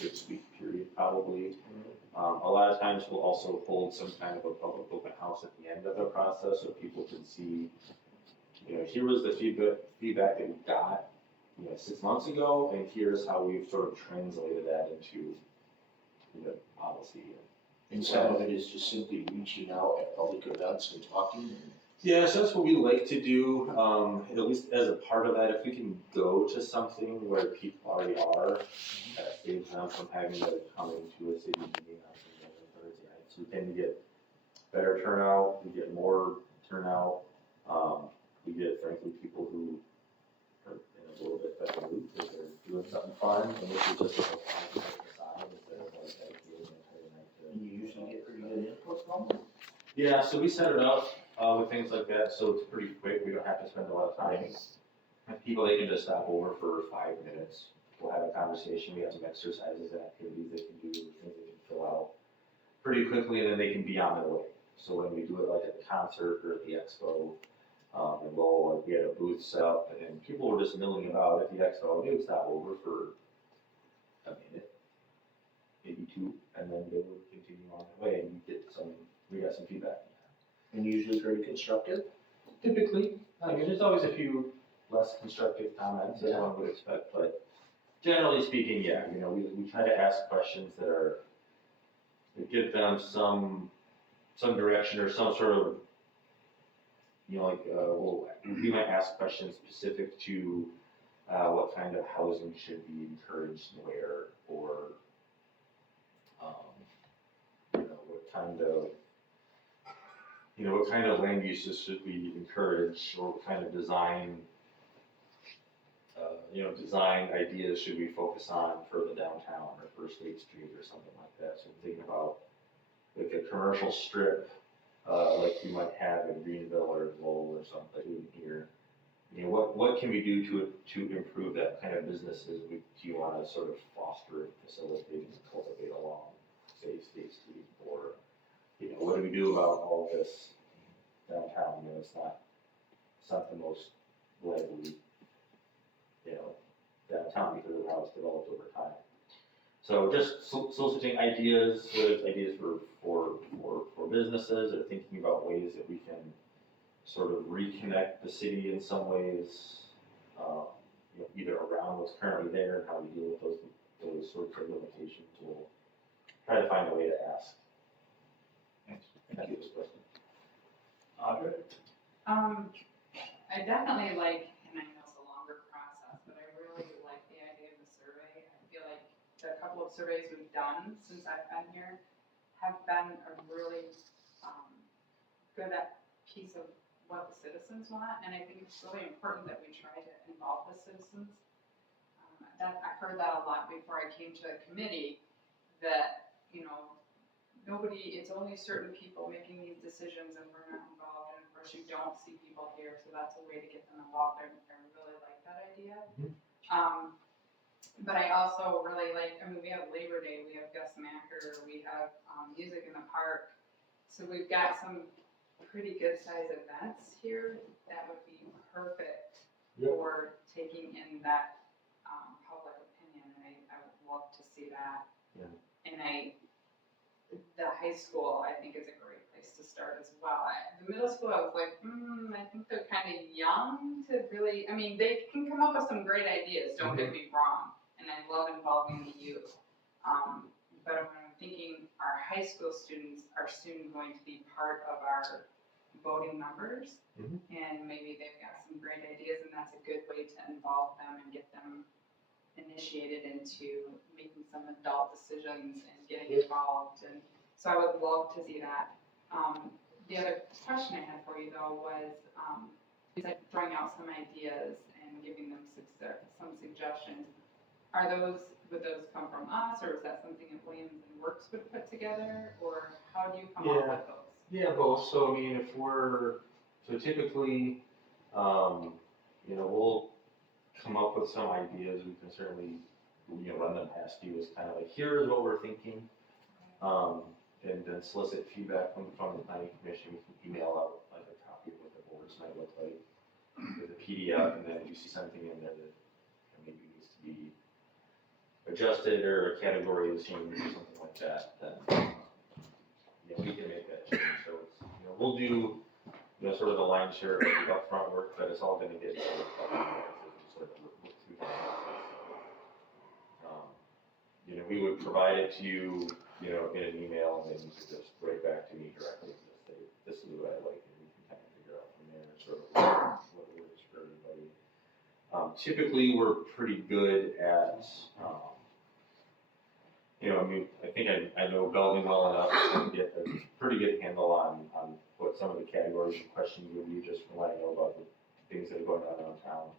6-week period probably. A lot of times we'll also hold some kind of a public open house at the end of the process so people can see, here was the feedback that we got, 6 months ago, and here's how we've sort of translated that into, policy. And some of it is just simply reaching out at public events and talking and. Yeah, so that's what we like to do, at least as a part of that, if we can go to something where people already are, that saves them from having to come into a city meeting on Thursday night. So we tend to get better turnout, we get more turnout, we get frankly people who are in a little bit better mood because they're doing something fun, and this is just a fun to decide instead of like dedicating an entire night to. And you usually get pretty good input from them? Yeah, so we set it up with things like that, so it's pretty quick. We don't have to spend a lot of time. With people, they can just stop over for 5 minutes. We'll have a conversation. We have some exercises and activities they can do, things they can fill out pretty quickly, and then they can be on their way. So when we do it like at the concert or at the expo, and we had a booth set up, and people were just milling about at the expo. They would stop over for a minute, maybe 2, and then they would continue on their way, and we got some feedback. And usually very constructive? Typically, there's always a few less constructive comments as one would expect, but generally speaking, yeah, we try to ask questions that give them some direction or some sort of, we might ask questions specific to what kind of housing should be encouraged where, or what kind of land uses should we encourage, or what kind of design ideas should we focus on for the downtown or for State Street or something like that. So I'm thinking about like a commercial strip, like you might have in Greenville or Lowell or something here. What can we do to improve that kind of businesses? Do you want to sort of foster and facilitate and cultivate along, say, State Street, or what do we do about all this downtown? It's not the most lively, downtown because of how it's developed over time. So just soliciting ideas, for businesses, or thinking about ways that we can sort of reconnect the city in some ways, either around what's currently there and how we deal with those sorts of limitations. We'll try to find a way to ask. Thank you. Audrey? I definitely like, and I know it's a longer process, but I really like the idea of the survey. I feel like the couple of surveys we've done since I've been here have been a really good piece of what the citizens want, and I think it's really important that we try to involve the citizens. I heard that a lot before I came to the committee, that, it's only certain people making these decisions and we're not involved, and of course you don't see people here, so that's a way to get them involved. I really like that idea. But I also really like, we have Labor Day, we have Gus Macker, we have music in the park, so we've got some pretty good sized events here that would be perfect for taking in that public opinion, and I would love to see that. Yeah. And the high school, I think, is a great place to start as well. The middle school, I was like, I think they're kind of young to really, they can come up with some great ideas, don't get me wrong, and I love involving the youth. But when I'm thinking our high school students are soon going to be part of our voting members, and maybe they've got some great ideas, and that's a good way to involve them and get them initiated into making some adult decisions and getting involved, and so I would love to see that. The other question I had for you though was, like throwing out some ideas and giving them some suggestions. Would those come from us, or is that something that Williams and Works would put together, or how do you come up with those? Yeah, both. So typically, we'll come up with some ideas. We can certainly, run them past you as kind of like, here's what we're thinking, and then solicit feedback from the planning commission. We can email out like a copy of what the boards might look like with a PDF, and then if you see something in there that maybe needs to be adjusted or a category is changed or something like that, then, we can make that change. So it's, we'll do, sort of the line share of the upfront work, but it's all gonna get sort of look through that process. We would provide it to you, in an email, and then you could just write back to me directly and just say, this is what I like, and we can kind of figure out from there, sort of what works for everybody. Typically, we're pretty good at, I think I know Belding well enough to get a pretty good handle on what some of the categories and questions would be, just from what I know about the things that are going on around town.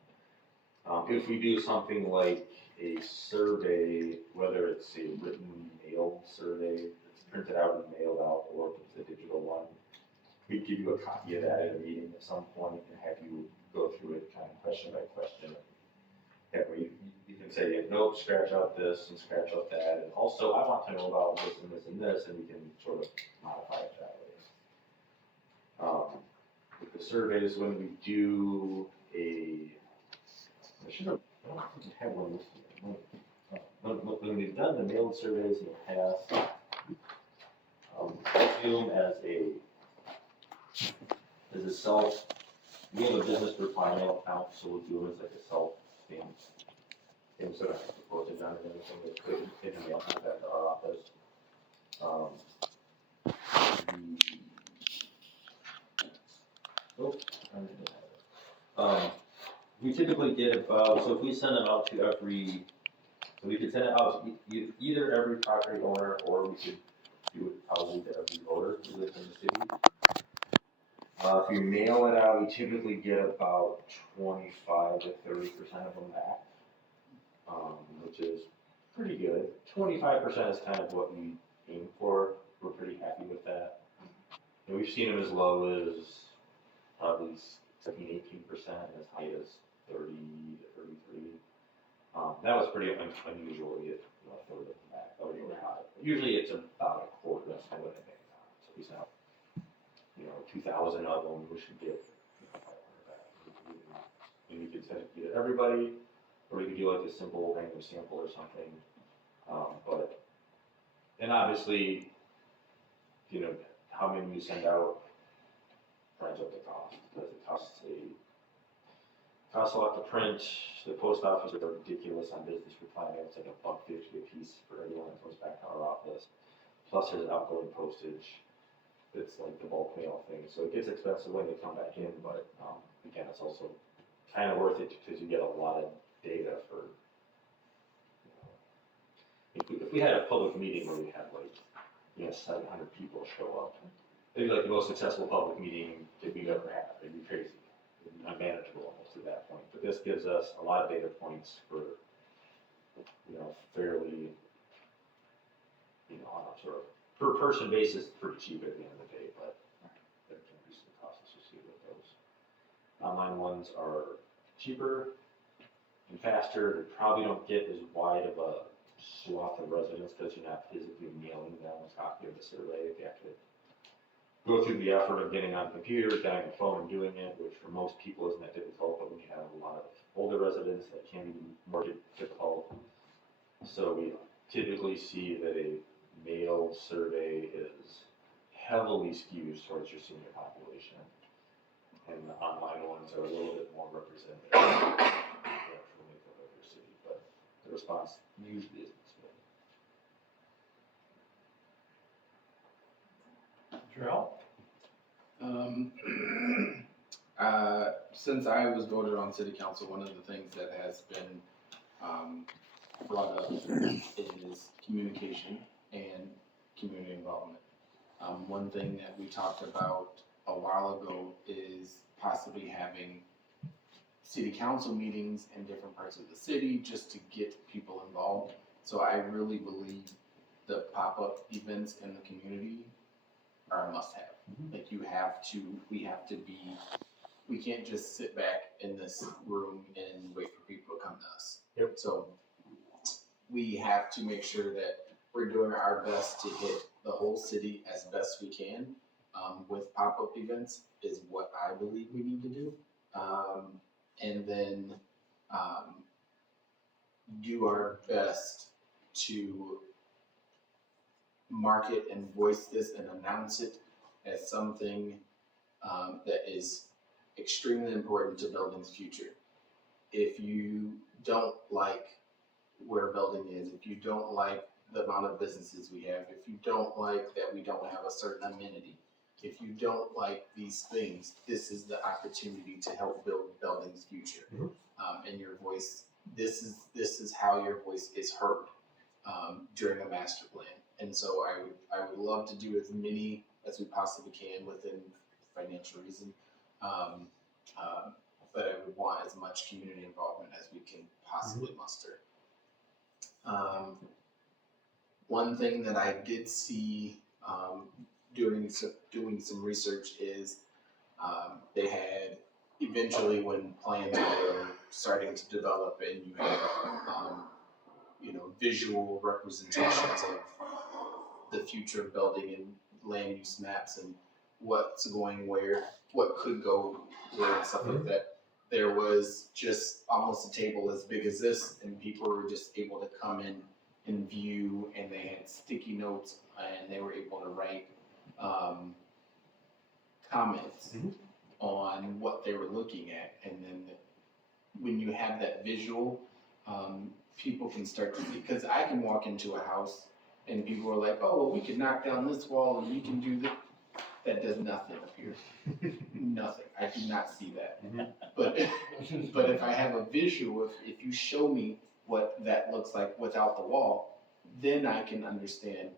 If we do something like a survey, whether it's a written mailed survey that's printed out and mailed out, or if it's a digital one, we'd give you a copy of that at a meeting at some point and have you go through it kind of question by question. That way you can say, nope, scratch out this and scratch out that, and also I want to know about this and this and this, and we can sort of modify it that way. With the surveys, when we do I don't think I have one listed. When we've done the mailed surveys in the past, I do them as a self, we have a business group email account, so we'll do them as like a self-thing. And so I have to post it on and anything that could hit the mail contact to our office. We typically get about, so if we send them out to so we could send it out to either every property owner, or we could do it probably to every voter who lives in the city. If you mail it out, we typically get about 25 to 30% of them back, which is pretty good. 25% is kind of what we aim for. We're pretty happy with that. And we've seen them as low as probably 17, 18%, and as high as 30 to 33. That was pretty unusual to get a third of them back. That was really high. Usually it's about a quarter. That's kind of what I think. So we sent out, 2,000 of them. We should get 500 back. And you could send it to everybody, or you could do like a simple random sample or something. And obviously, how many you send out drives up the cost, because it costs a lot to print. The post office are ridiculous on business reply. It's like $1.50 a piece for everyone that goes back to our office. Plus there's outgoing postage. It's like the bulk mail thing. So it gets expensive when they come back in, but again, it's also kind of worth it because you get a lot of data for, if we had a public meeting where we had 700 people show up, it'd be like the most successful public meeting that we've ever had. It'd be crazy. Unmanageable almost at that point, but this gives us a lot of data points for, fairly, on a sort of per person basis, pretty cheap at the end of the day, but there can be some costs associated with those. Online ones are cheaper and faster. They probably don't get as wide of a swath of residents because you're not physically mailing them a copy of the survey. If you have to go through the effort of getting on computers, getting on the phone and doing it, which for most people isn't that difficult, but when you have a lot of older residents, that can be more difficult. So we typically see that a mailed survey is heavily skewed towards your senior population, and the online ones are a little bit more representative of your city, but the response usually isn't as good. Terrell? Since I was voted on city council, one of the things that has been brought up is communication and community involvement. One thing that we talked about a while ago is possibly having city council meetings in different parts of the city just to get people involved. So I really believe the pop-up events in the community are a must-have. Like we can't just sit back in this room and wait for people to come to us. Yep. So we have to make sure that we're doing our best to hit the whole city as best we can with pop-up events is what I believe we need to do. And then do our best to market and voice this and announce it as something that is extremely important to Belding's future. If you don't like where Belding is, if you don't like the amount of businesses we have, if you don't like that we don't have a certain amenity, if you don't like these things, this is the opportunity to help build Belding's future. And your voice, this is how your voice is heard during a master plan. And so I would love to do as many as we possibly can within financial reason. But I would want as much community involvement as we can possibly muster. One thing that I did see doing some research is they had eventually, when plans were starting to develop and you had visual representations of the future of Belding and land use maps and what's going where, what could go where and stuff like that. There was just almost a table as big as this, and people were just able to come in and view, and they had sticky notes, and they were able to write comments on what they were looking at. And then when you have that visual, people can start to see, because I can walk into a house and people are like, oh, well, we can knock down this wall and we can do that. That does nothing up here. Nothing. I do not see that. But if I have a visual, if you show me what that looks like without the wall, then I can understand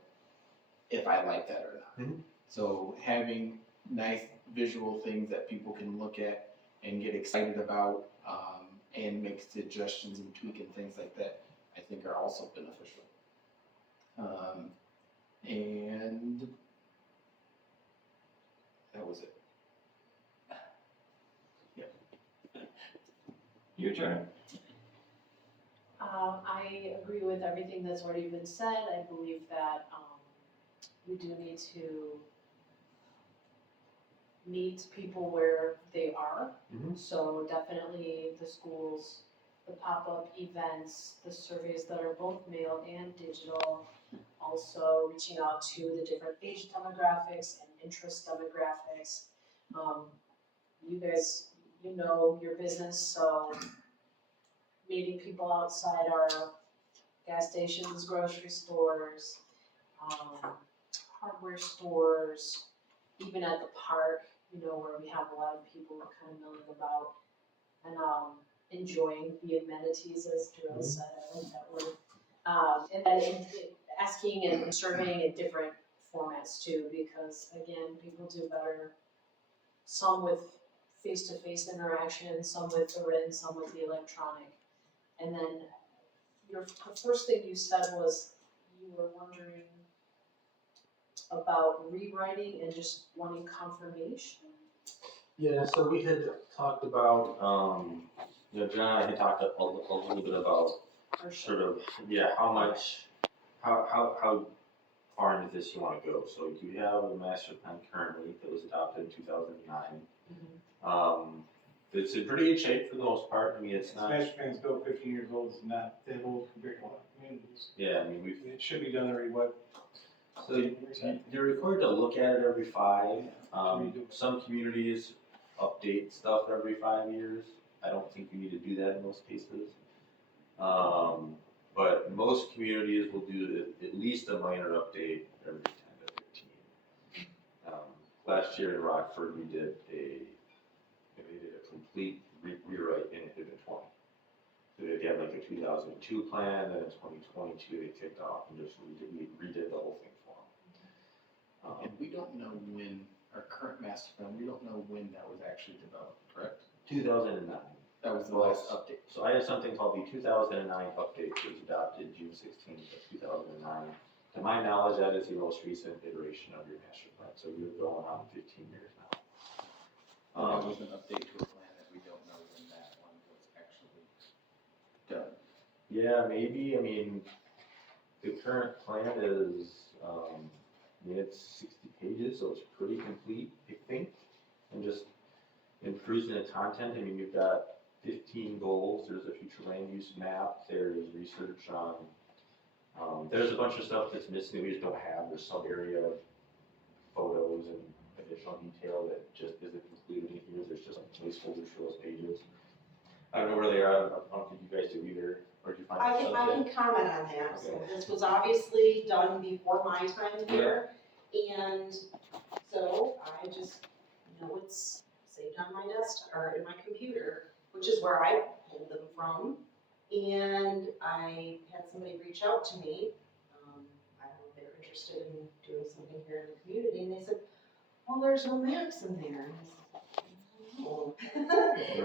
if I like that or not. So having nice visual things that people can look at and get excited about, and make suggestions and tweak and things like that, I think are also beneficial. And that was it. Your turn. I agree with everything that's already been said. I believe that we do need to meet people where they are. So definitely the schools, the pop-up events, the surveys that are both mailed and digital. Also reaching out to the different age demographics and interest demographics. You guys, you know your business, so meeting people outside our gas stations, grocery stores, hardware stores, even at the park, where we have a lot of people kind of milling about and enjoying the amenities, as Darrell said. I like that word. And then asking and surveying in different formats too, because again, people do better, some with face-to-face interaction, some with the written, some with the electronic. And then the first thing you said was you were wondering about rewriting and just wanting confirmation. Yeah, so we had talked about, John and I had talked a little bit about sort of, how far into this you want to go. So you have a master plan currently that was adopted in 2009. It's in pretty good shape for the most part. I mean, it's not. Master plan's built 15 years old, it's not that old compared to a lot of communities. Yeah, I mean, It should be done every, what? so you're required to look at it every 5. Some communities update stuff every 5 years. I don't think you need to do that in most cases. But most communities will do at least a minor update every 10 to 15. Last year in Rockford, we did a complete rewrite and it had been 20. So they had like a 2002 plan, then in 2022 they kicked off and just redid the whole thing for them. And we don't know when our current master plan, we don't know when that was actually developed, correct? 2009. That was the last update. So I have something called the 2009 update, which was adopted June 16th of 2009. To my knowledge, that is the most recent iteration of your master plan. So you're going on 15 years now. That was an update to a plan that we don't know when that one was actually done. Yeah, maybe. I mean, the current plan is, it's 60 pages, so it's pretty complete, I think. And just improves in the content. I mean, you've got 15 goals. There's a future land use map. There's research on There's a bunch of stuff that's missing that we just don't have. There's some area of photos and additional detail that just isn't included in here. There's just like placeholders for those pages. I don't know where they are. I don't think you guys do either. Or do you find I that can comment on that. So this was obviously done before my time here. And so I just know it's saved on my desk or in my computer, which is where I pulled them from. And I had somebody reach out to me. I don't know if they're interested in doing something here in the community. And they said, well, there's no maps in there. And I said, no.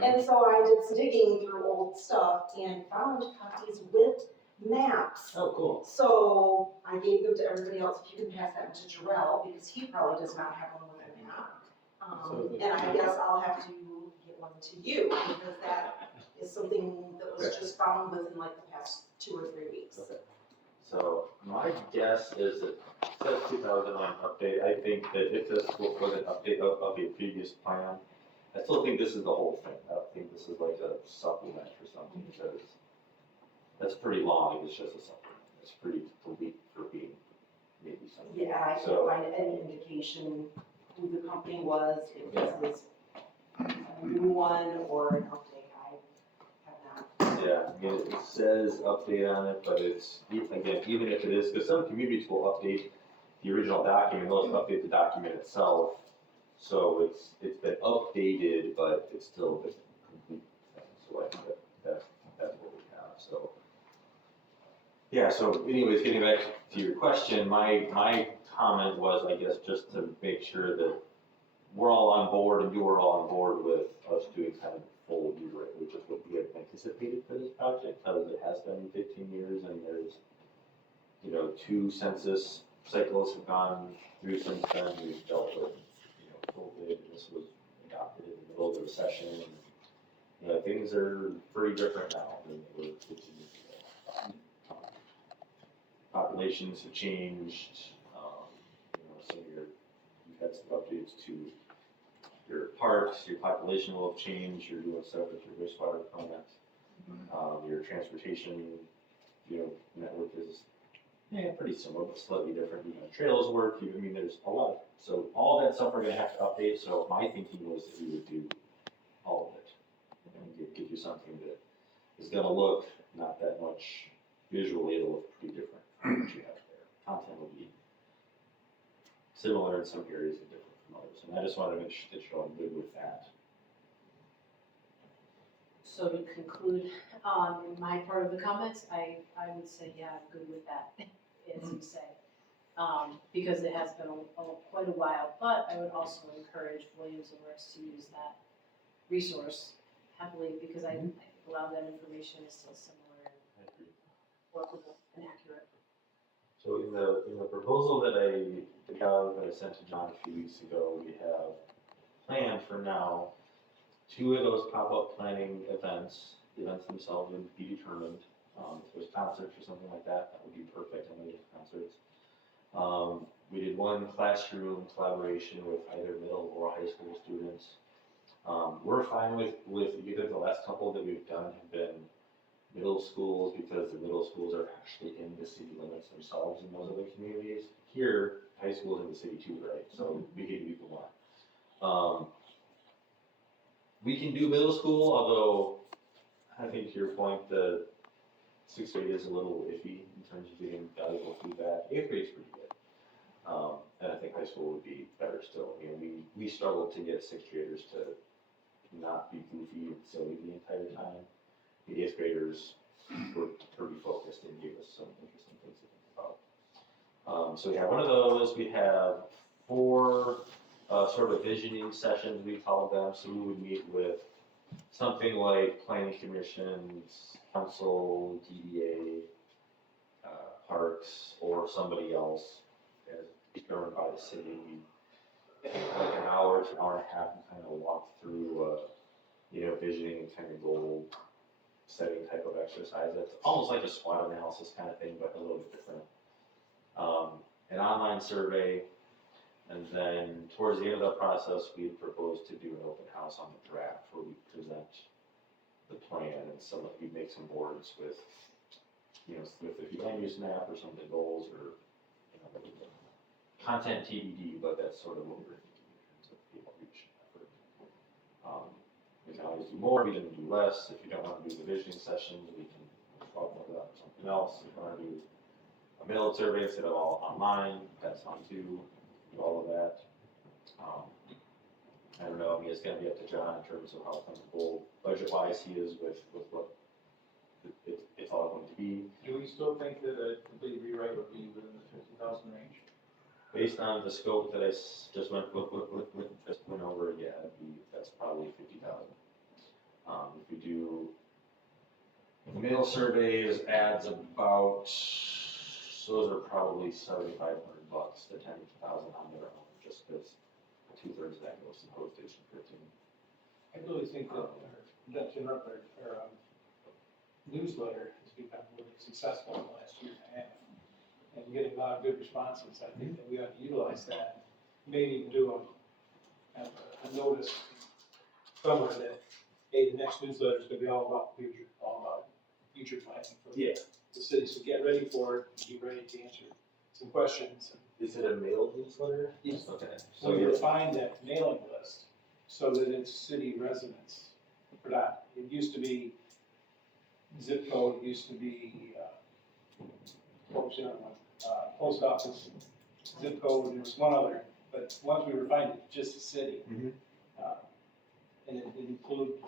And so I did some digging through old stuff and found copies with maps. Oh, cool. So I gave them to everybody else. If you can pass that to Jarrell, because he probably does not have one with a map. And I guess I'll have to get one to you, because that is something that was just found within like the past 2 or 3 weeks. Okay. So my guess is that it says 2009 update. I think that if this was an update of a previous plan, I still think this is the whole thing. I don't think this is like a supplement or something, because that's pretty long if it's just a supplement. It's pretty complete for being maybe something. Yeah, I can't find any indication who the company was, if this is a new one or an update. I have not. Yeah, I mean, it says update on it, but it's, again, even if it is, because some communities will update the original document, they'll update the document itself. So it's been updated, but it's still the complete thing. So I think that's what we have, so. Yeah, so anyways, getting back to your question, my comment was, I guess, just to make sure that we're all on board and you are all on board with us doing kind of full rewrite, which is what we had anticipated for this project, because it has been 15 years and there's, 2 census cycles have gone through since then. We've dealt with, COVID, and this was adopted in the middle of the recession, and, things are pretty different now than they were 15 years ago. Populations have changed, some of you've had some updates to your parks, your population will have changed, you're doing stuff with your wastewater plant. Your transportation, network is, pretty similar, but slightly different. Trails work, there's a lot of, so all that stuff we're gonna have to update, so my thinking was that we would do all of it. And give you something that is gonna look not that much, visually it'll look pretty different from what you have there. Content will be similar in some areas and different from others, and I just wanted to make sure that you're all good with that. So to conclude, in my part of the comments, I would say, yeah, I'm good with that, as you say. Because it has been quite a while, but I would also encourage Williams and Ricks to use that resource heavily, because I think a lot of that information is still similar and workable and accurate. So in the proposal that I sent to John a few weeks ago, we have planned for now 2 of those pop-up planning events. The events themselves would be determined. If it was concerts or something like that, that would be perfect. I know there's concerts. We did 1 classroom collaboration with either middle or high school students. We're fine with either. The last couple that we've done have been middle schools, because the middle schools are actually in the city limits themselves in those other communities. Here, high school is in the city too, right? So we can do one. We can do middle school, although I think to your point, the 6th grade is a little iffy in terms of getting valuable feedback. 8th grade is pretty good. And I think high school would be better still. We struggled to get 6th graders to not be goofy and silly the entire time. The 8th graders were pretty focused and gave us some interesting things to think about. So we have one of those. We have 4 sort of visioning sessions, we call them. So we would meet with something like planning commissions, council, DDA, parks, or somebody else as governed by the city. We take like an hour to an hour and a half and kind of walk through, visioning and kind of goal setting type of exercise. It's almost like a SWOT analysis kind of thing, but a little bit different. An online survey. And then towards the end of that process, we propose to do an open house on the draft where we present the plan and we make some boards with you know, with the land use map or some of the goals or, you know, content TBD, but that's sort of what we're thinking in terms of the outreach effort. We can always do more, we can do less. If you don't want to do the visioning sessions, we can talk about something else. If you want to do a mailed survey instead of all online, that's fine too, do all of that. I don't know, I mean, it's gonna be up to John in terms of how comfortable budget-wise he is with what it's all going to be. Do we still think that a complete rewrite would be within the 50,000 range? Based on the scope that I just went over, yeah, that's probably 50,000. If we do mail surveys, ads about, those are probably $7,500, the 10,000 on their own, just because 2/3 of that goes to the postage and 15. I really think that, not to interrupt, our newsletter has become really successful in the last year and a half. And getting a lot of good responses. I think that we ought to utilize that. Maybe even do a notice somewhere that, hey, the next newsletter is gonna be all about the future, all about future planning for Yeah. the city. So get ready for it, be ready to answer some questions. Is it a mailed newsletter? Yes. Okay. So we refine that mailing list so that it's city residents. It used to be zip code, it used to be, what was the other one? Post office, zip code, and there was one other, but once we refined it, just the city. Mhm. And it include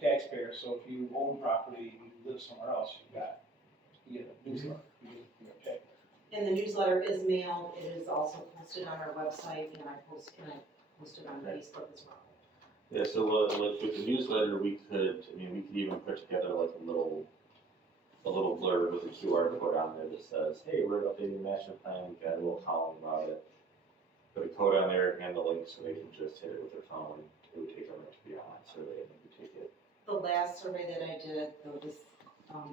taxpayers, so if you own property, you live somewhere else, you get a newsletter, you get a check. And the newsletter is mailed, it is also posted on our website, and I post it on Facebook as well. Yeah, so like with the newsletter, we could even put together like a little blurb with a QR code on there that says, hey, we're updating the master plan, we've got a little column about it. Put a code on there and the link so they can just hit it with their phone. It would take them right to the online survey and they could take it. The last survey that I did, this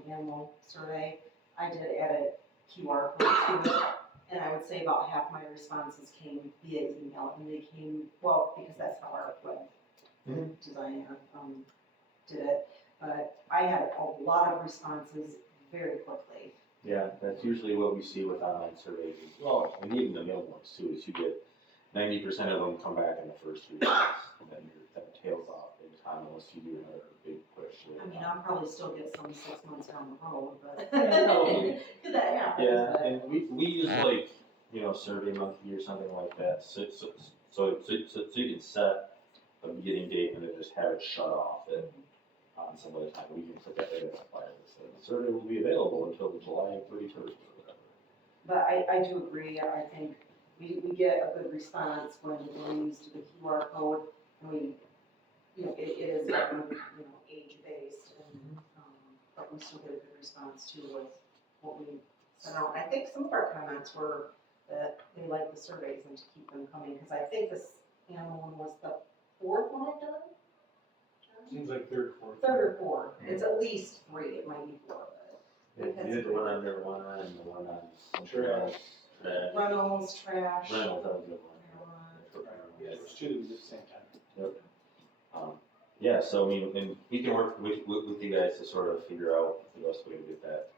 animal survey, I did add a QR code to it, and I would say about half my responses came via email, and they came, well, because that's how our web designer did it, but I had a lot of responses very quickly. Yeah, that's usually what we see with online surveys as well, and even the mailed ones too, is you get 90% of them come back in the first 3 days, and then it tails off in time unless you do another big push. I mean, I'll probably still get some 6 months down the road, but no. that happens. Yeah, but- and we use like, Survey Monkey or something like that, so you can set a beginning date and then just have it shut off on some other time. We can put that in a file that says the survey will be available until July 31st or whatever. But I do agree, I think we get a good response when we use the QR code, and we, it is, age-based, and, but we still get a good response too with what we sent out. I think some of our comments were that they like the surveys and to keep them coming, because I think this animal one was the 4th one I've done? Seems like third, fourth. 3rd or 4th, it's at least 3, it might be 4, but. You did the one on marijuana and the one on Trash. Reynolds, trash. Reynolds, that was a good one. Yeah, there was 2 at the same time. Yeah, so and we can work with you guys to sort of figure out the best way to get that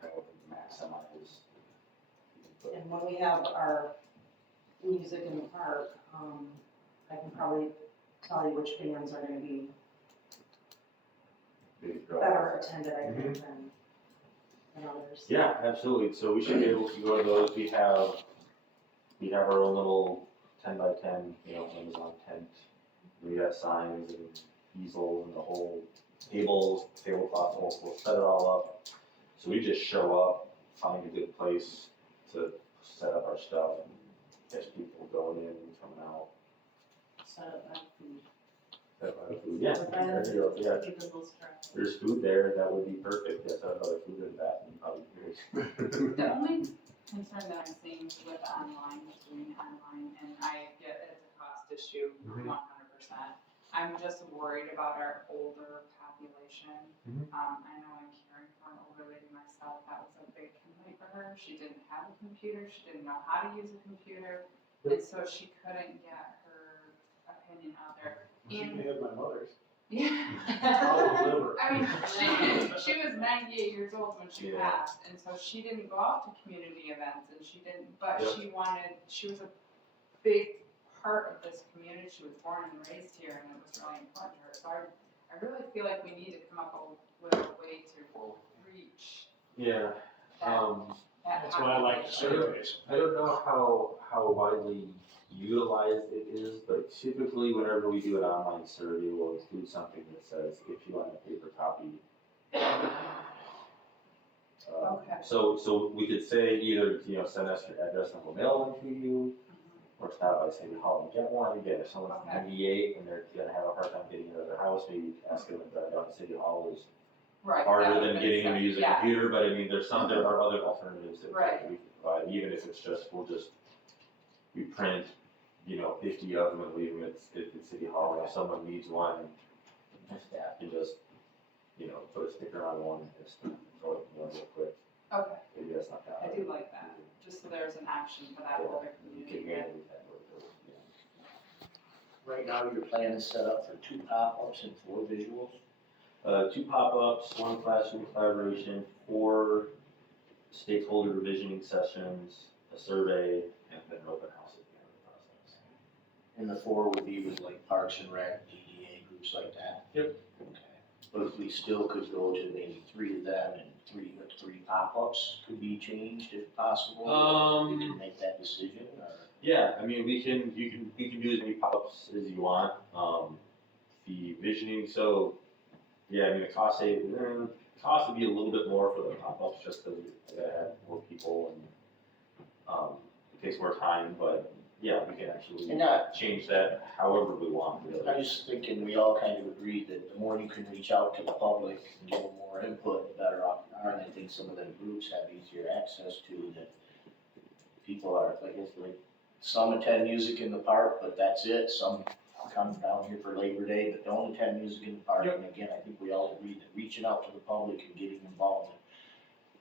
kind of maximized. And when we have our music in the park, I can probably tell you which bands are gonna be better attended, I think, than others. Yeah, absolutely. So we should be able to go to those. We have our own little 10 by 10, Amazon tent. We got signs and easels and the whole tablecloth, we'll set it all up. So we just show up, find a good place to set up our stuff and catch people going in and coming out. Set up that food. Set up our food. Yeah, But there you go. Yeah. Keep it those trash. There's food there, that would be perfect. Yes, I'd rather food in the bathroom, probably. The only concern that I'm seeing with online, is doing online, and I get it's a cost issue, 100%. I'm just worried about our older population. I know I'm caring for an older lady myself, that was a big complaint for her. She didn't have a computer, she didn't know how to use a computer, and so she couldn't get her opinion out there. You can have my mother's. Yeah. I mean, she was 98 years old when she Yeah. passed, and so she didn't go out to community events, and she didn't, but Yep. she was a big part of this community. She was born and raised here, and it was really important to her. So I really feel like we need to come up with a way to reach Yeah, that. That's why I like the surveys. I don't know how widely utilized it is, but typically whenever we do an online survey, we'll include something that says, if you want a paper copy. Okay. So we could say either, send us your address and we'll mail one to you, or stop by City Hall and get one. Again, if someone's Okay. 98 and they're gonna have a hard time getting out of their house, maybe ask them to drive down to City Hall is Right. harder that than would've getting them to been use a yeah. computer, but I mean, there are other alternatives that Right. we can provide, even if it's just, we print, 50 of them and leave them at City Hall, and if someone needs one, the staff can just, put a sticker on one and just throw it in one real quick. Okay, Maybe that's not that I hard. do like that, just so there's an action for that older You community. can manage that with Right now, your plan is set up for 2 pop-ups and 4 visuals. 2 pop-ups, 1 classroom collaboration, 4 stakeholder revisioning sessions, a survey, and then an open house at the end of the process. And the 4 would be with like Parks and Rec, DDA, groups like that? Yep. Okay. But if we still could go to maybe 3 of them and 3 pop-ups could be changed if possible? We can make that decision, or? Yeah, I mean, you can do as many pop-ups as you want. The visioning, so, yeah, I mean, the cost would be a little bit more for the pop-ups, just because we gotta have more people and, it takes more time, but, yeah, we can actually And not, change that however we want, really. I'm just thinking, we all kind of agreed that the more you can reach out to the public and give them more input, the better off you are. And I think some of them groups have easier access to that. People are, like, it's like, some attend music in the park, but that's it. Some come down here for Labor Day, but don't attend music in the park. And again, I think we all agreed that reaching out to the public and getting involved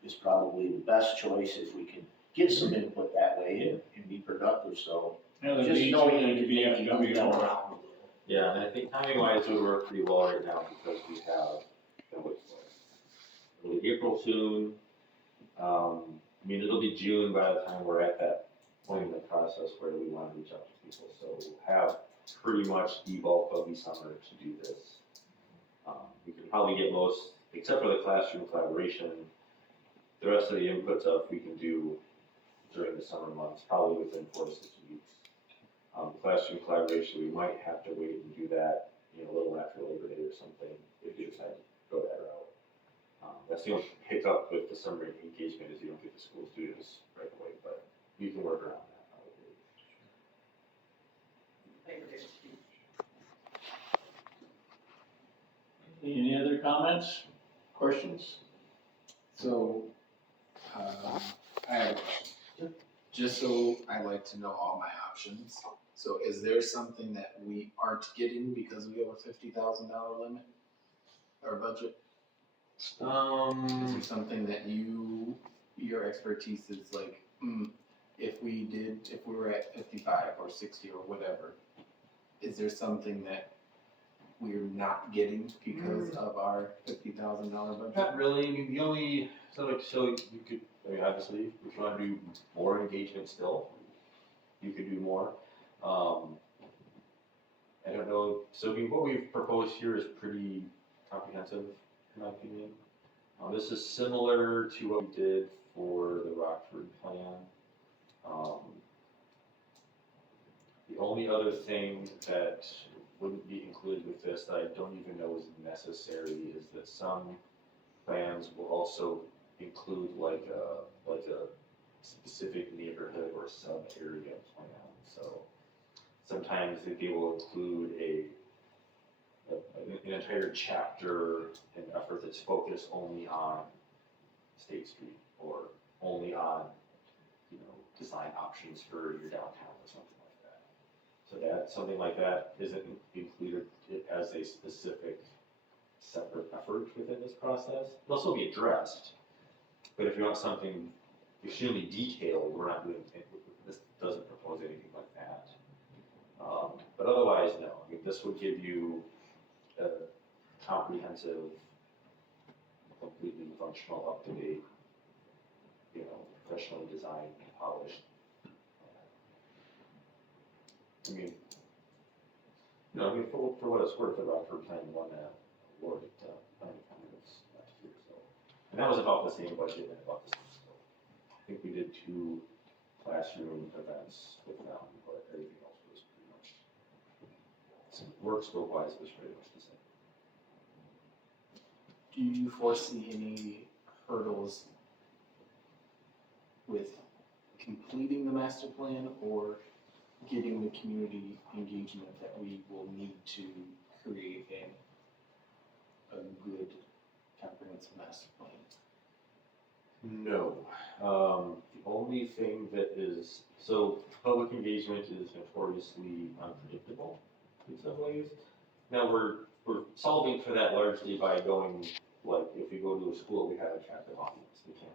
is probably the best choice if we can get some input that way and be productive, so. Yeah, the Just BG knowing and you the can maybe move them VFW. around. Yeah, and I think timing wise it would work pretty well right now because we have, it'll be April soon. I mean, it'll be June by the time we're at that point in the process where we want to reach out to people. So we'll have pretty much the bulk of the summer to do this. We can probably get most, except for the classroom collaboration, the rest of the input stuff we can do during the summer months, probably within 4 to 6 weeks. Classroom collaboration, we might have to wait and do that, a little after Labor Day or something, if you decide to go that route. That's the only hiccup with the summer engagement is you don't get the school students right away, but you can work around that probably. Any other comments, questions? So, I have a question. Just so I like to know all my options. So is there something that we aren't getting because we have a $50,000 limit or budget? Is there something that your expertise is like, if we were at 55 or 60 or whatever, is there something that we're not getting because of our $50,000 budget? Not really, I mean, the only, so you could, obviously, if you wanna do more engagement still, you could do more. I don't know, so I mean, what we've proposed here is pretty comprehensive, in my opinion. This is similar to what we did for the Rockford plan. The only other thing that wouldn't be included with this that I don't even know is necessary is that some plans will also include like a specific neighborhood or sub-area plan. So sometimes they will include an entire chapter and effort that's focused only on State Street or only on, design options for your downtown or something like that. So something like that isn't included as a specific separate effort within this process. It'll still be addressed, but if you want something extremely detailed, we're not doing, this doesn't propose anything like that. But otherwise, no, I mean, this would give you comprehensive, completely functional, up-to-date, professionally designed, polished. I mean, for what it's worth, the Rockford Plan won that award at Planning Conference last year, so. And that was about the same budget and about the same scope. I think we did 2 classroom events with them, but everything else was pretty much, work scope wise was pretty much the same. Do you foresee any hurdles with completing the master plan or getting the community engagement that we will need to create a good comprehensive master plan? No. The only thing that is, so public engagement is notoriously unpredictable in some ways. Now, we're solving for that largely by going, like, if we go to a school, we have a captive audience, we can't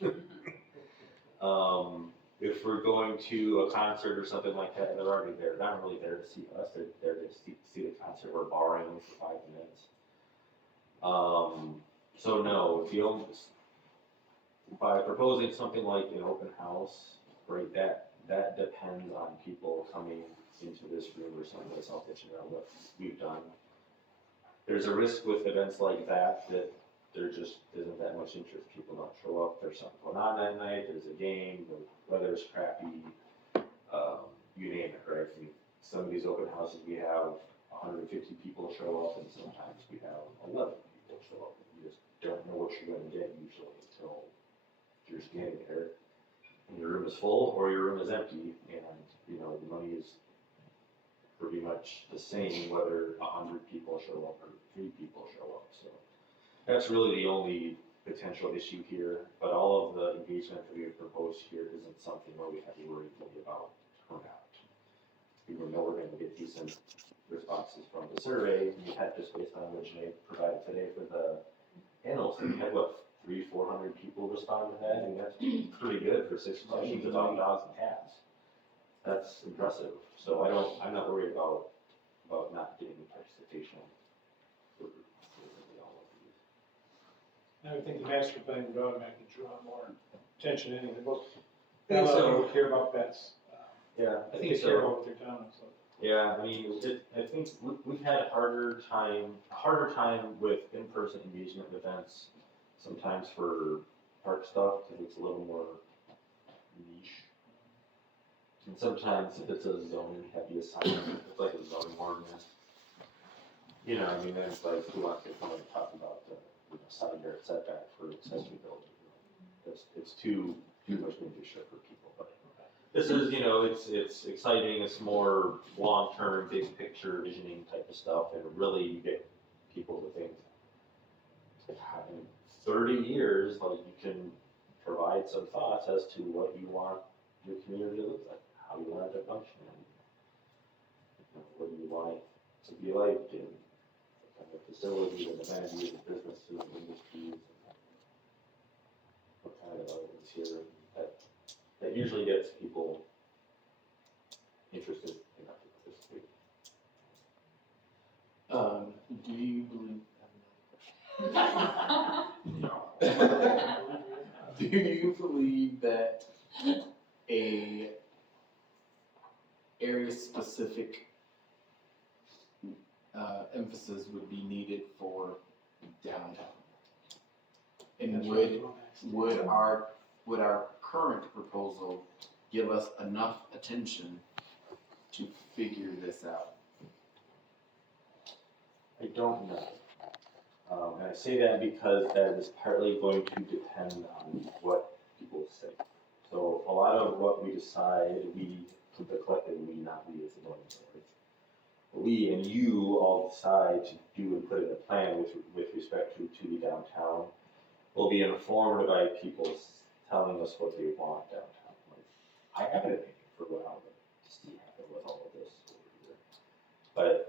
leave. If we're going to a concert or something like that, they're already there, they're not really there to see us, they're there to see the concert, we're borrowing them for 5 minutes. So no, by proposing something like an open house, right, that depends on people coming into this room or someplace else pitching around what we've done. There's a risk with events like that there just isn't that much interest. People don't show up. There's something going on that night. There's a game. The weather's crappy. You name it, right? I mean, some of these open houses we have 150 people show up, and sometimes we have 11 people show up. You just don't know what you're going to get usually until you're standing there and your room is full or your room is empty, and the money is pretty much the same whether 100 people show up or 3 people show up. So that's really the only potential issue here, but all of the engagement that we have proposed here isn't something where we have to worry really about turnout. We know we're going to get decent responses from the survey. We had just based on what Janae provided today for the panels, we had 300-400 people respond to that, and that's pretty good for 6 questions about dogs and cats. That's impressive. So I'm not worried about not getting participation for really all of these. I would think the master plan would automatically draw more attention anyway, but I think a lot of so. people care about pets. Yeah, I think They care so. about what they're doing, so. Yeah, I mean, I think we've had a harder time with in-person engagement events, sometimes for park stuff, because it's a little more niche. And sometimes if it's a zoning heavy assignment, it's like a zoning ordinance. I mean, then it's like, who wants to come and talk about the side yard setback for accessory building? It's too much minutia for people, but this is, it's exciting, it's more long-term, big picture visioning type of stuff, and really you get people to think, in 30 years, like, you can provide some thoughts as to what you want your community to look like, how you want it to function, and what do you want it to be like, and what kind of facilities and amenities and businesses and industries, and what kind of elements here that usually gets people interested enough to participate. Do you believe? No. Do you believe that a area-specific emphasis would be needed for downtown? And would our current proposal give us enough attention to figure this out? I don't know. And I say that because that is partly going to depend on what people say. So a lot of what we decide, the collective we, not we as the voting authorities, we and you all decide to do and put in a plan with respect to the downtown will be informed by people telling us what they want downtown. Like, I have an opinion for what I would like to see happen with all of this over here. But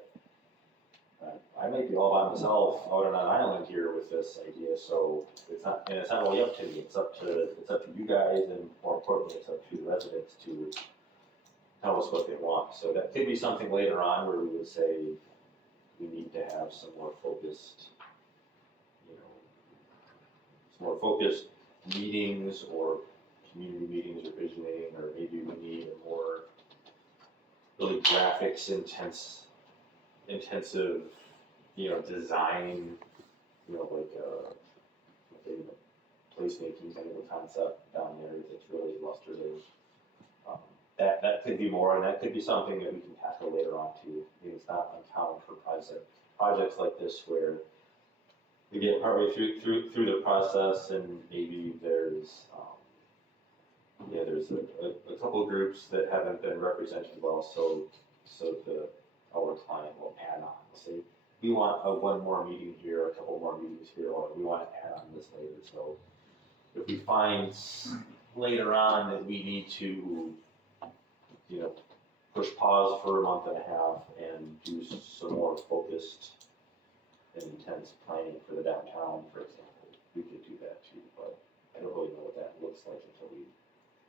I might be all by myself out on an island here with this idea, so it's not really up to me. It's up to you guys, and more importantly, it's up to the residents to tell us what they want. So that could be something later on where we would say, we need to have some more focused, some more focused meetings or community meetings or visioning, or maybe we need a more really graphics intensive, design, like a placemaking kind of a concept down there that's really illustrative. That could be more, and that could be something that we can tackle later on too. It's not uncommon for projects like this where we get partway through the process and maybe there's a couple of groups that haven't been represented well, so our client will add on. They'll say, we want one more meeting here, a couple more meetings here, or we want to add on this later. So if we find later on that we need to, push pause for a month and a half and do some more focused and intense planning for the downtown, for example, we could do that too. But I don't really know what that looks like until we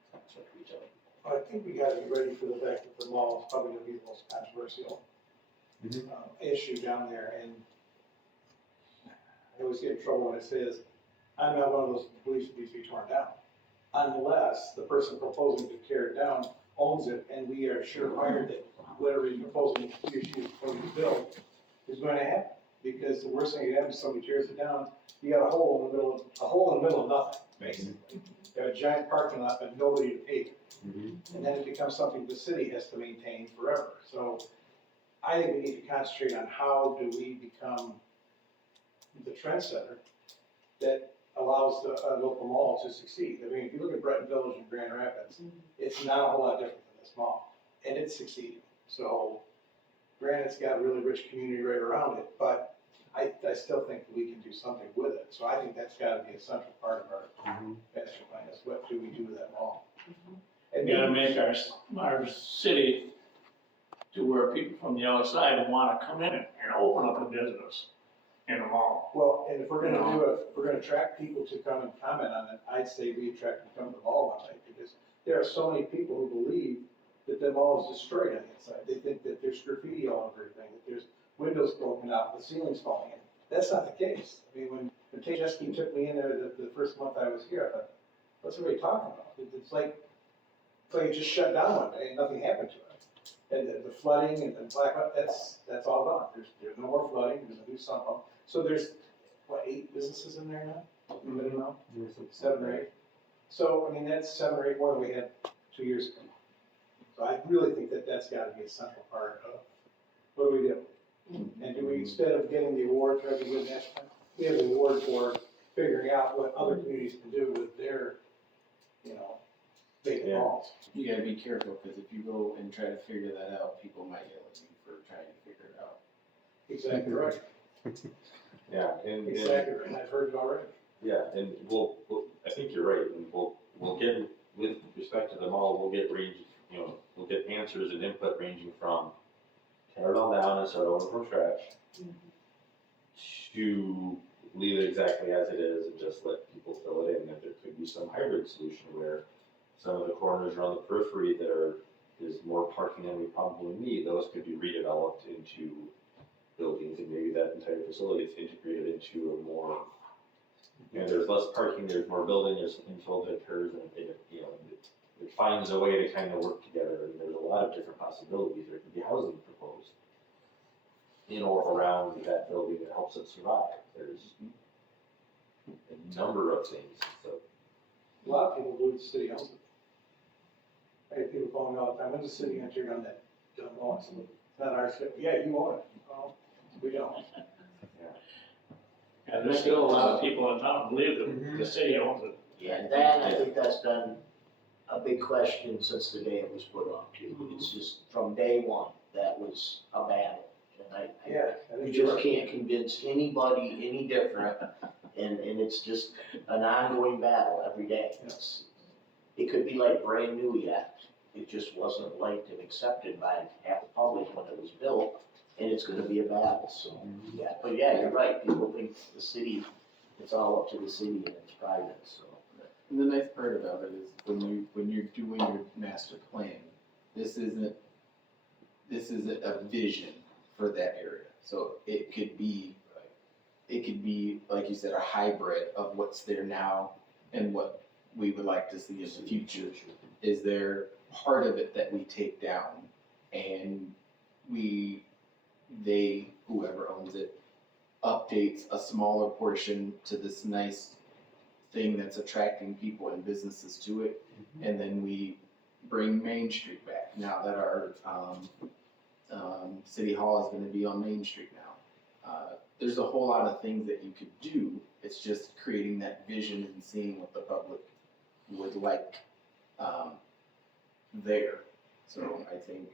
start to reach out. I think we gotta be ready for the fact that the mall is probably gonna be the most controversial issue down there, and I always get in trouble when it says, I'm not one of those who believes it needs to be torn down, unless the person proposing to tear it down owns it, and we are surefire that whatever he's proposing, he or she is proposing to build is going to happen. Because the worst thing that happens is somebody tears it down, you got a hole in the middle of nothing, basically. You have a giant parking lot, but nobody to pave it. And then it becomes something the city has to maintain forever. So I think we need to concentrate on how do we become the trendsetter that allows the local mall to succeed. I mean, if you look at Breton Village and Grand Rapids, it's not a whole lot different than this mall, and it's succeeding. So granted, it's got a really rich community right around it, but I still think that we can do something with it. So I think that's gotta be a central part of our master plan, is what do we do with that mall? And We gotta maybe, make our city to where people from the outside wanna come in and open up a business in the mall. well, and if we're gonna if we're gonna attract people to come and comment on it, I'd say we attract them to come to the mall one night, because there are so many people who believe that the mall is destroyed on the inside. They think that there's graffiti all over everything, that there's windows broken out, the ceiling's falling in. That's not the case. I mean, when Tejeski took me in there the first month I was here, I thought, what's everybody talking about? It's like it just shut down one day and nothing happened to it. And the flooding and blackout, that's all gone. There's no more flooding, there's a new sump pump. So there's, 8 businesses in there now? Anybody know? 7 or 8. So, I mean, that's 7 or 8 more than we had 2 years ago. So I really think that that's gotta be a central part of, what do we do? And do we, instead of getting the award for every good national plan, we have the award for figuring out what other communities can do with their, vacant malls. You gotta be careful, because if you go and try to figure that out, people might yell at you for trying to figure it out. Exactly right. Yeah, and Exactly right. I've heard it already. yeah, and we'll I think you're right, and we'll get, with respect to the mall, we'll get we'll get answers and input ranging from tear it all down and start over from scratch, to leave it exactly as it is and just let people fill it in. That there could be some hybrid solution where some of the corners around the periphery that is more parking than we probably need, those could be redeveloped into buildings, and maybe that entire facility is integrated into a more, there's less parking, there's more building, there's infill that occurs, and it finds a way to kind of work together, and there's a lot of different possibilities. There could be housing proposed in or around that building that helps it survive. There's a number of things, so. A lot of people believe the city owns it. I get people calling me all the time, when's the city gonna tear down that dumb mall? I said, it's not our city. Yeah, you own it. Well, we don't. And there's still a lot of people in town who believe that the city owns it. Yeah, and that, I think that's been a big question since the day it was put on too. It's just from day one, that was a battle. And Yeah. you just can't convince anybody any different, and it's just an ongoing battle every day. It could be like brand new yet. It just wasn't liked and accepted by half the public when it was built, and it's gonna be a battle, so, yeah. But yeah, you're right, people think the city, it's all up to the city and it's private, so. And the nice part about it is when you're doing your master plan, this isn't a vision for that area. So it could be, like you said, a hybrid of what's there now and what we would like to see in the future. Is there part of it that we take down and whoever owns it, updates a smaller portion to this nice thing that's attracting people and businesses to it, and then we bring Main Street back, now that our, City Hall is gonna be on Main Street now. There's a whole lot of things that you could do, it's just creating that vision and seeing what the public would like, there. So I think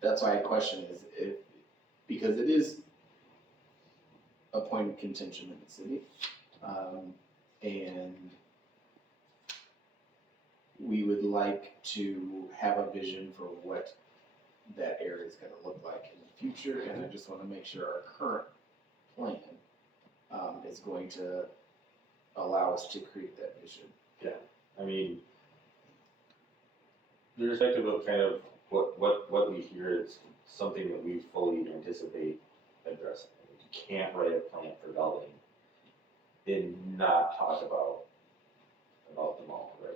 that's why I question is because it is a point of contention in the city. And we would like to have a vision for what that area is gonna look like in the future, and I just wanna make sure our current plan, is going to allow us to create that vision. I mean, irrespective of kind of what we hear, it's something that we fully anticipate addressing. You can't write a plan for Belding and not talk about the mall, right?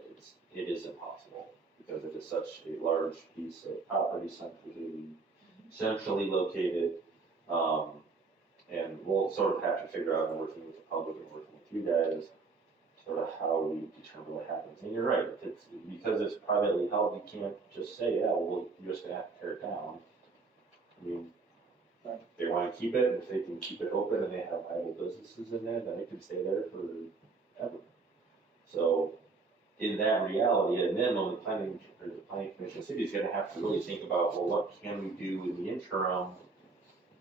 It is impossible, because it is such a large piece of property centrally located. And we'll sort of have to figure out, and working with the public and working with you guys, sort of how we determine what happens. And you're right, because it's privately held, you can't just say, yeah, well, you're just gonna have to tear it down. I mean, they wanna keep it, and if they can keep it open and they have viable businesses in there, then it can stay there forever. So, in that reality, at minimum, the planning commission of the city is gonna have to really think about, well, what can we do in the interim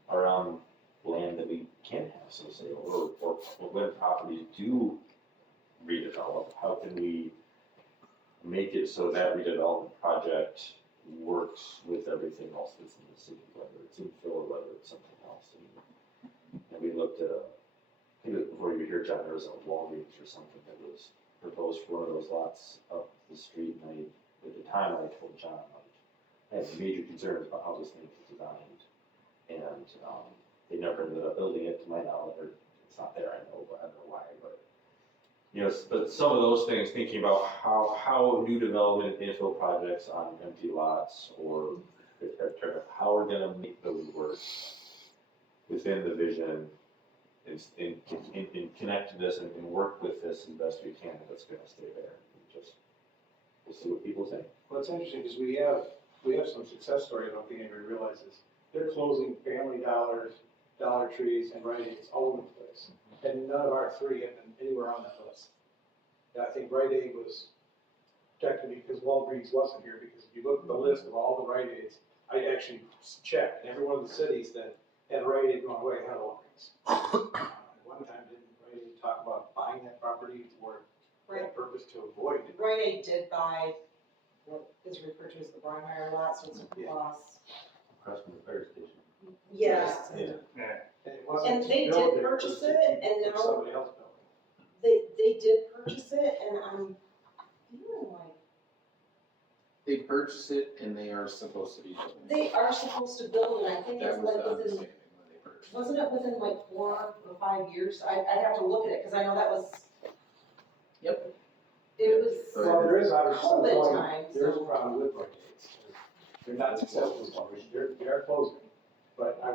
around land that we can have some say over, or when properties do redevelop, how can we make it so that redevelopment project works with everything else that's in the city, whether it's infill or whether it's something else. And we looked at I think it was before you were here, John, there was a Walgreens or something that was proposed for one of those lots up the street, and at the time, I told John, like, I had major concerns about how this thing was designed, and they never ended up building it, to my knowledge, or it's not there, I know, but I don't know why, but but some of those things, thinking about how new development infill projects on empty lots or how we're gonna make those work within the vision, and connect to this and work with this as best we can, and it's gonna stay there. We'll see what people say. Well, it's interesting, because we have some success stories, I don't think anybody realizes. They're closing Family Dollars, Dollar Trees, and Rite Aids all over the place. And none of our three have been anywhere on that list. And I think Rite Aid was technically because Walgreens wasn't here, because if you look at the list of all the Rite Aids, I actually checked, every one of the cities that had Rite Aid going away had Walgreens. One time, didn't Rite Aid talk about buying that property for that purpose to avoid it? Rite Aid did buy what is referred to as the Brymire lot, so it's across. Across from the fire station. Yes. Yeah. And it wasn't And they built did there, purchase was it, and to keep now somebody else building. they did purchase it, and I'm feeling like They purchase it and they are supposed to be building it. they are supposed to build it, I think it's That was like the within, understanding when they purchased it. wasn't it within like 4 or 5 years? I'd have to look at it, cause I know that was. Yep. It was. Well, there is obviously some COVID point, time, there is a so- problem with Rite Aids. They're not successful, they are closing, but I